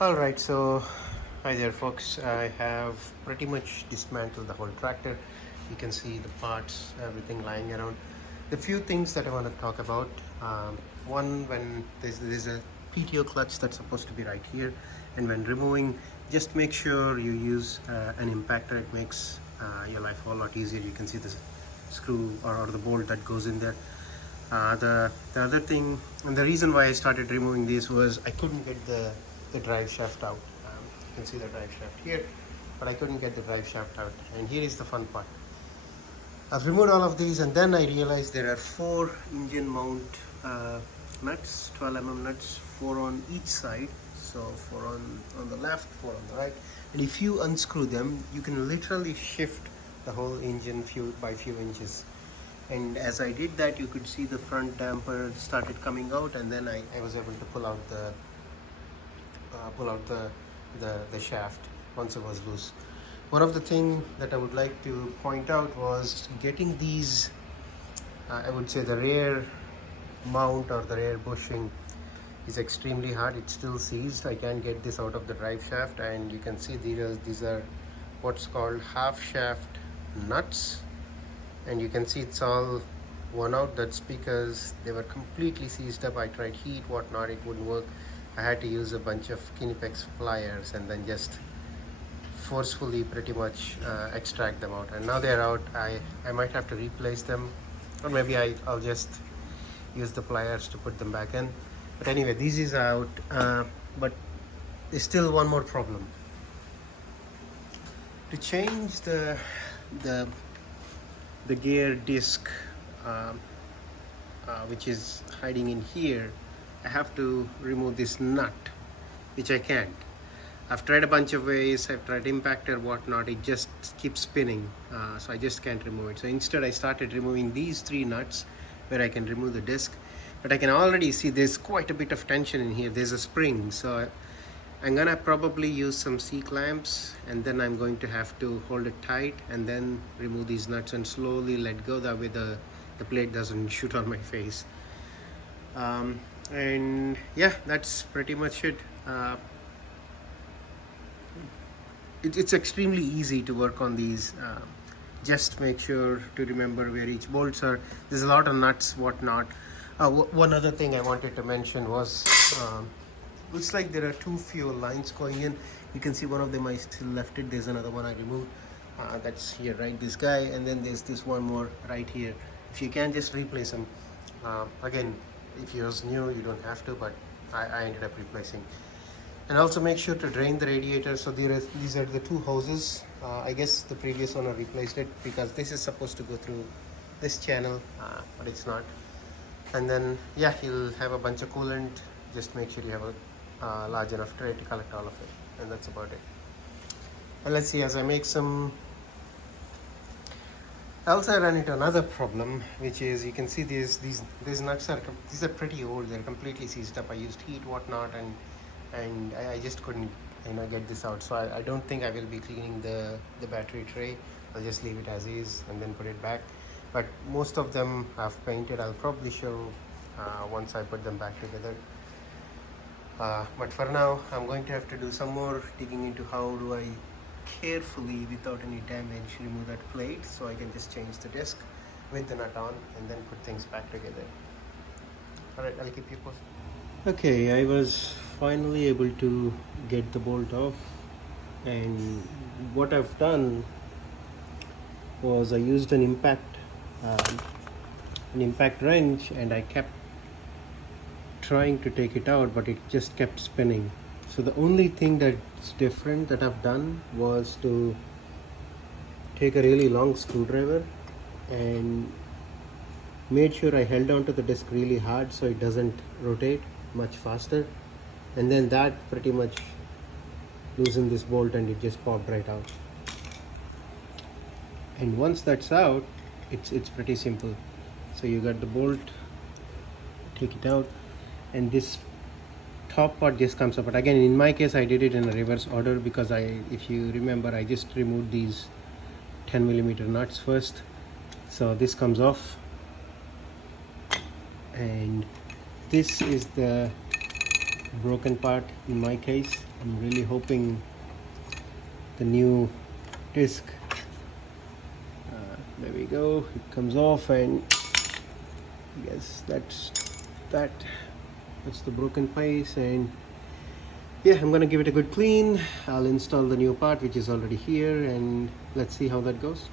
Alright, so hi there folks. I have pretty much dismantled the whole tractor. You can see the parts, everything lying around. The few things that I want to talk about. One, when there's a PTO clutch that's supposed to be right here, and when removing, just make sure you use an impactor. It makes your life a whole lot easier. You can see the screw or the bolt that goes in there. The other thing, and the reason why I started removing these was I couldn't get the drive shaft out. You can see the drive shaft here, but I couldn't get the drive shaft out. And here is the fun part. I've removed all of these, and then I realized there are four engine mount nuts, 12 nuts, four on each side. So four on the left, four on the right. And if you unscrew them, you can literally shift the whole engine few inches. And as I did that, you could see the front damper started coming out, and then I was able to pull out the shaft once it was loose. One of the things that I would like to point out was getting these, I would say the rear mount or the rear bushing is extremely hard. It's still seized. I can't get this out of the drive shaft, and you can see these are what's called half shaft nuts, and you can see it's all worn out. That's because they were completely seized up. I tried heat, whatnot, it wouldn't work. I had to use a bunch of Kinepex pliers and then just forcefully pretty much extract them out, and now they're out. I might have to replace them, or maybe I'll just use the pliers to put them back in. But anyway, this is out, but there's still one more problem. To change the gear disc, which is hiding in here, I have to remove this nut, which I can't. I've tried a bunch of ways. I've tried impactor, whatnot. It just keeps spinning, so I just can't remove it. So instead I started removing these three nuts where I can remove the disc, but I can already see there's quite a bit of tension in here. There's a spring, so I'm gonna probably use some C-clamps, and then I'm going to have to hold it tight and then remove these nuts and slowly let go. That way the plate doesn't shoot on my face. And yeah, that's pretty much it. It's extremely easy to work on these. Just make sure to remember where each bolts are. There's a lot of nuts, whatnot. One other thing I wanted to mention was, looks like there are two fuel lines going in. You can see one of them I still left it. There's another one I removed. That's here, right? This guy, and then there's this one more right here. If you can, just replace them. Again, if yours new, you don't have to, but I ended up replacing. And also make sure to drain the radiator. So these are the two hoses. I guess the previous owner replaced it because this is supposed to go through this channel, but it's not. And then yeah, you'll have a bunch of coolant. Just make sure you have a large enough tray to collect all of it, and that's about it. And let's see, as I make some, also I ran into another problem, which is you can see these nuts are pretty old. They're completely seized up. I used heat, whatnot, and I just couldn't get this out. So I don't think I will be cleaning the battery tray. I'll just leave it as is and then put it back. But most of them I've painted. I'll probably show once I put them back together. But for now, I'm going to have to do some more digging into how do I carefully, without any damage, remove that plate, so I can just change the disc with the nut on and then put things back together. Alright, I'll keep you posted. Okay, I was finally able to get the bolt off, and what I've done was I used an impact wrench, and I kept trying to take it out, but it just kept spinning. So the only thing that's different that I've done was to take a really long screwdriver and made sure I held on to the disc really hard so it doesn't rotate much faster, and then that pretty much loosened this bolt and it just popped right out. And once that's out, it's pretty simple. So you got the bolt, take it out, and this top part just comes up. But again, in my case, I did it in a reverse order because if you remember, I just removed these 10mm nuts first. So this comes off, and this is the broken part in my case. I'm really hoping the new disc, there we go, it comes off, and yes, that's the broken piece. And yeah, I'm gonna give it a good clean. I'll install the new part which is already here, and let's see how that goes.